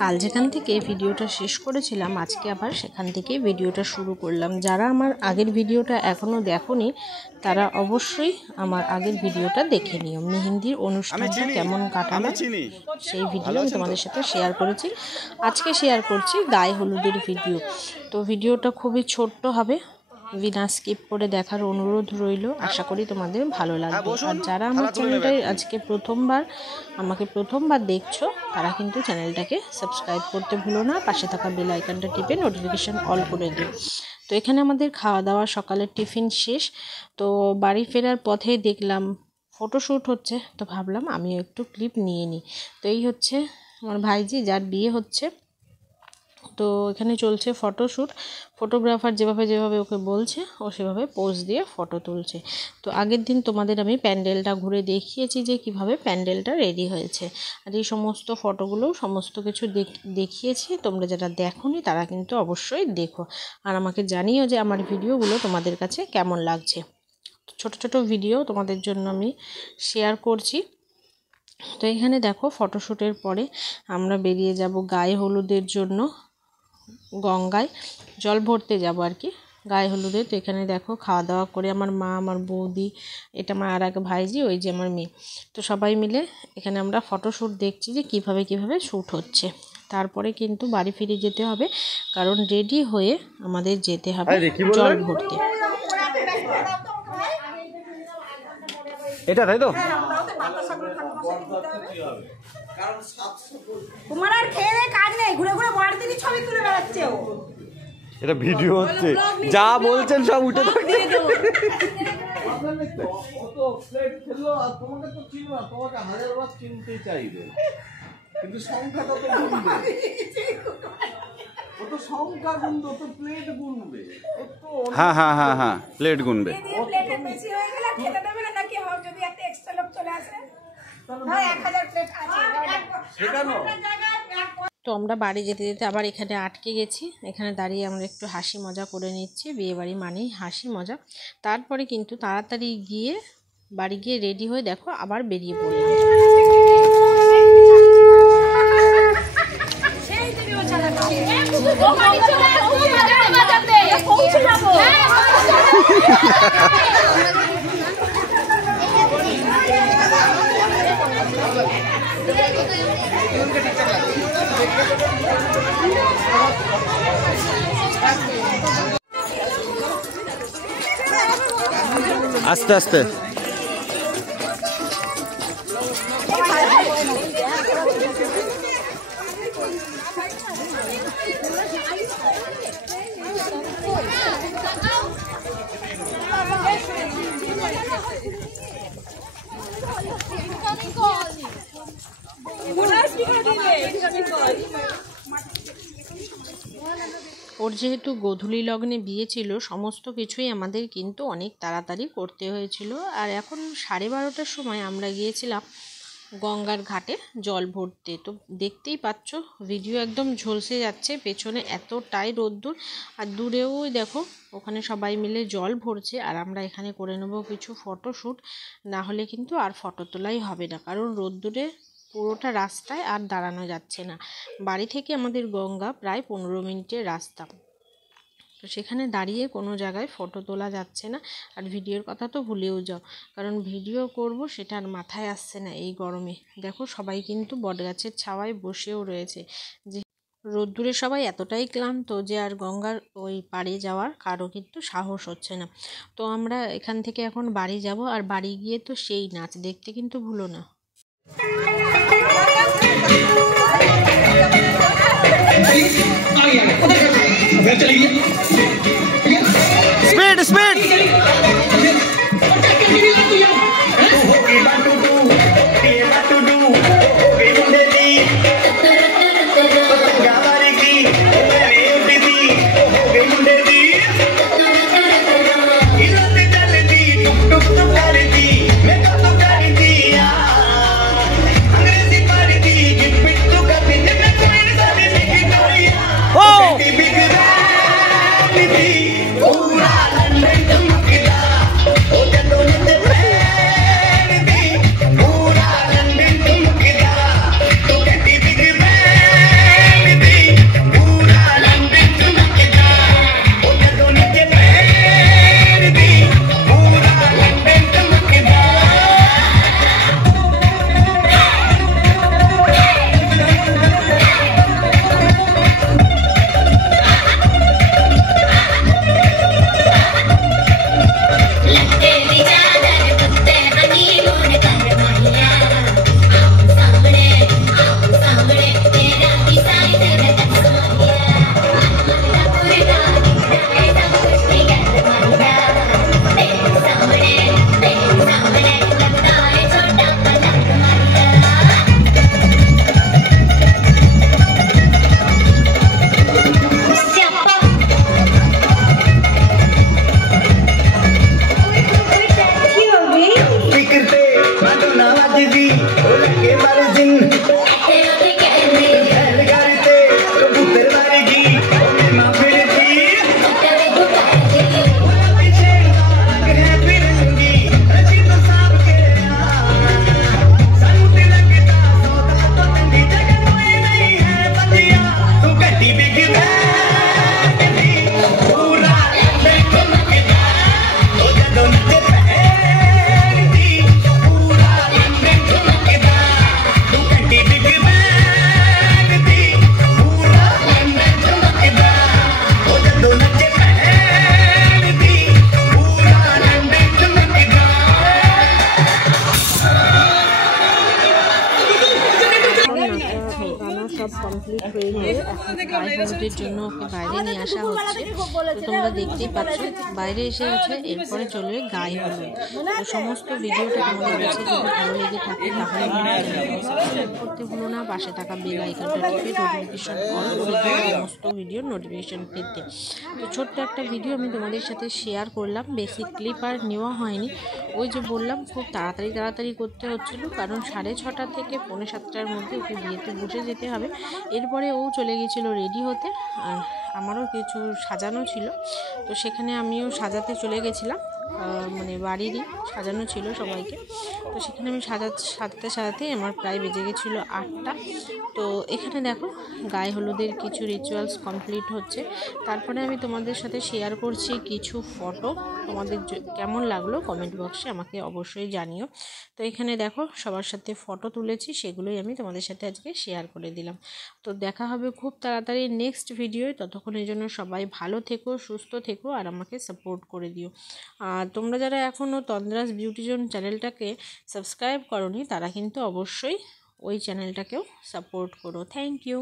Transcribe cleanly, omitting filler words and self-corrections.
কাল যেখান থেকে ভিডিওটা শেষ করেছিলাম আজকে আবার সেখান থেকে ভিডিওটা শুরু করলাম। যারা আমার আগের ভিডিওটা এখনও দেখোনি তারা অবশ্যই আমার আগের ভিডিওটা দেখে নিও। মেহেন্দির অনুষ্ঠানটা কেমন কাটালো সেই ভিডিও আমি তোমাদের সাথে শেয়ার করেছি। আজকে শেয়ার করছি গায়ে হলুদের ভিডিও। তো ভিডিওটা খুবই ছোট্ট হবে, বিনা স্কিপ করে দেখার অনুরোধ রইল। আশা করি তোমাদের ভালো লাগবে। আর যারা আমার চ্যানেলটাই আজকে আমাকে প্রথমবার দেখছো তারা কিন্তু চ্যানেলটাকে সাবস্ক্রাইব করতে ভুলো না, পাশে থাকা বেল আইকনটা টিপে নোটিফিকেশান অল করে দিও। তো এখানে আমাদের খাওয়া দাওয়া সকালের টিফিন শেষ। তো বাড়ি ফেরার পথেই দেখলাম ফটোশ্যুট হচ্ছে, তো ভাবলাম আমিও একটু ক্লিপ নিয়ে নিই। তো এই হচ্ছে আমার ভাইজি যার বিয়ে হচ্ছে। তো এখানে চলছে ফটোশ্যুট। ফটোগ্রাফার যেভাবে ওকে বলছে ও সেভাবে পোজ দিয়ে ফটো তুলছে। তো আগের দিন তোমাদের আমি প্যান্ডেলটা ঘুরে দেখিয়েছি যে কিভাবে প্যান্ডেলটা রেডি হয়েছে। আর এই সমস্ত ফটোগুলো সমস্ত কিছু দেখিয়েছি। তোমরা যারা দেখোনি তারা কিন্তু অবশ্যই দেখো, আর আমাকে জানিও যে আমার ভিডিওগুলো তোমাদের কাছে কেমন লাগছে। ছোট ছোট ভিডিও তোমাদের জন্য আমি শেয়ার করছি। তো এখানে দেখো ফটোশ্যুটের পরে আমরা বেরিয়ে যাব গায়ে হলুদের জন্য, গঙ্গায় জল ভরতে যাব আর কি গায়ে হলুদে। তো এখানে দেখো খাওয়া দাওয়া করে আমার মা, আমার বৌদি, এটা আমার আর এক ভাইজি, ওই যে আমার মেয়ে, তো সবাই মিলে এখানে আমরা ফটোশ্যুট দেখছি যে কিভাবে শ্যুট হচ্ছে। তারপরে কিন্তু বাড়ি ফিরে যেতে হবে, কারণ রেডি হয়ে আমাদের যেতে হবে জল ভরতে। এটা তাই তো তোমার আর খেয়ে কাজ নেই, ঘুরে ঘুরে বাড়ি থেকে ছবি তুলে বেড়াচ্ছে ও। এটা ভিডিও হচ্ছে, যা বলছেন সব উঠে থাকবে। তোমাকে তো চিনবা, তোমাকে 1000 বার চিনতে চাইবে, কিন্তু সংখ্যাটা তো গুনবে। ও তো সংখ্যা গুনবে, ও তো প্লেট গুনবে। হ্যাঁ প্লেট গুনবে। প্লেটে বেশি হয়ে গেলে খেতে দেবে না নাকি? হোক যদি একটা এক্সট্রা লোক চলে আসে, হ্যাঁ 1000 প্লেট আছে সেখানে। তো আমরা বাড়ি যেতে যেতে আবার এখানে আটকে গেছি। এখানে দাঁড়িয়ে আমরা একটু হাসি মজা করে নিচ্ছি, বিয়েবাড়ি মানেই হাসি মজা। তারপরে কিন্তু তাড়াতাড়ি বাড়ি গিয়ে রেডি হয়ে দেখো আবার বেরিয়ে পড়লাম। আস্তে আস্তে ওর যেহেতু গোধূলি লগ্নে বিয়ে ছিল, সমস্ত কিছুই আমাদের কিন্তু অনেক তাড়াতাড়ি করতে হয়েছিল। আর এখন 12:30টার সময় আমরা গিয়েছিলাম গঙ্গার ঘাটে জল ভরতে। তো দেখতেই পাচ্ছ ভিডিও একদম ঝলসে যাচ্ছে, পেছনে এতটাই রোদ্দুর, আর দূরেও দেখো ওখানে সবাই মিলে জল ভরছে। আর আমরা এখানে করে নেব কিছু ফটোশ্যুট, না হলে কিন্তু আর ফটো তোলাই হবে না, কারণ রোদ্দুরে পুরোটা রাস্তায় আর দাঁড়ানো যাচ্ছে না। বাড়ি থেকে আমাদের গঙ্গা প্রায় 15 মিনিটের রাস্তা। তো সেখানে দাঁড়িয়ে কোনো জায়গায় ফটো তোলা যাচ্ছে না। আর ভিডিওর কথা তো ভুলেও যাও, কারণ ভিডিও করব সেটা আর মাথায় আসছে না এই গরমে। দেখো সবাই কিন্তু বটগাছের ছাওয়ায় বসেও রয়েছে, যে রোদ্দুরে সবাই এতটাই ক্লান্ত যে আর গঙ্গার ওই পাড়ে যাওয়ার কারো কিন্তু সাহস হচ্ছে না। তো আমরা এখান থেকে এখন বাড়ি যাব, আর বাড়ি গিয়ে তো সেই নাচ দেখতে কিন্তু ভুলো না। স্পিড স্পিড करते ना वजदी के बारे दिन करते कबूतर वारेगी ओमे मां फिरती पीछे लाग है फिरंगी रची तो साहब के सानू ते लगता सौदा तो तंदी जगह कोई नहीं है बंदिया तू कटी बिग बैठी पूरा चमकदा ओ जदों नचे पहनती पूरा चमकदा तू कटी बिग बैठी पूरा चमकदा ओ जदों नचे पहनती पूरा चमकदा গানা সব কমপ্লিট হয়ে গিয়ে এখন গায়ে হলুদের জন্য ওকে বাইরে নিয়ে আসা হচ্ছে। তো তোমরা দেখতেই পাচ্ছ বাইরে এসে গেছে, এরপরে চলবে গায়ে হলুদ। তো সমস্ত ভিডিওটা তোমাদের কাছে যদি ভালো লেগে থাকে তাহলে সাবস্ক্রাইব করতে ভুলো না, পাশে থাকা বেল আইকনটা টিপে নোটিফিকেশন অন করে দিও সমস্ত ভিডিওর নোটিফিকেশন পেতে। তো ছোট্ট একটা ভিডিও আমি তোমাদের সাথে শেয়ার করলাম, বেশি ক্লিপ আর নেওয়া হয়নি। ওই যে বললাম খুব তাড়াতাড়ি করতে হচ্ছিলো, কারণ 6:30 থেকে 6:45-র মধ্যে ওকে বিয়েতে বসে যেতে হবে। এরপরে ও চলে গেছিলো রেডি হতে, আর আমারও কিছু সাজানো ছিল, তো সেখানে আমিও সাজাতে চলে গেছিলাম। মানে বাড়িরই সাজানো ছিল সবাইকে, তো সেখানে আমি সাজাতেই আমার প্রায় বেজে গেছিলো 8টা। তো এখানে দেখো গায়ে হলুদের কিছু রিচুয়ালস কমপ্লিট হচ্ছে, তারপরে আমি তোমাদের সাথে শেয়ার করছি কিছু ফটো। তোমাদের কেমন লাগলো কমেন্ট বক্সে আমাকে অবশ্যই জানিও। তো এখানে দেখো সবার সাথে ফটো তুলেছি, সেগুলোই আমি তোমাদের সাথে আজকে শেয়ার করে দিলাম। তো দেখা হবে খুব তাড়াতাড়ি নেক্সট ভিডিওয়, ততক্ষণের জন্য সবাই ভালো থেকো, সুস্থ থেকো, আর আমাকে সাপোর্ট করে দিও। আর তোমরা যারা এখনও তন্দ্রাস বিউটি জোন চ্যানেলটাকে সাবস্ক্রাইব করোনি তারা কিন্তু অবশ্যই ওই চ্যানেলটাকেও সাপোর্ট করো। Thank you.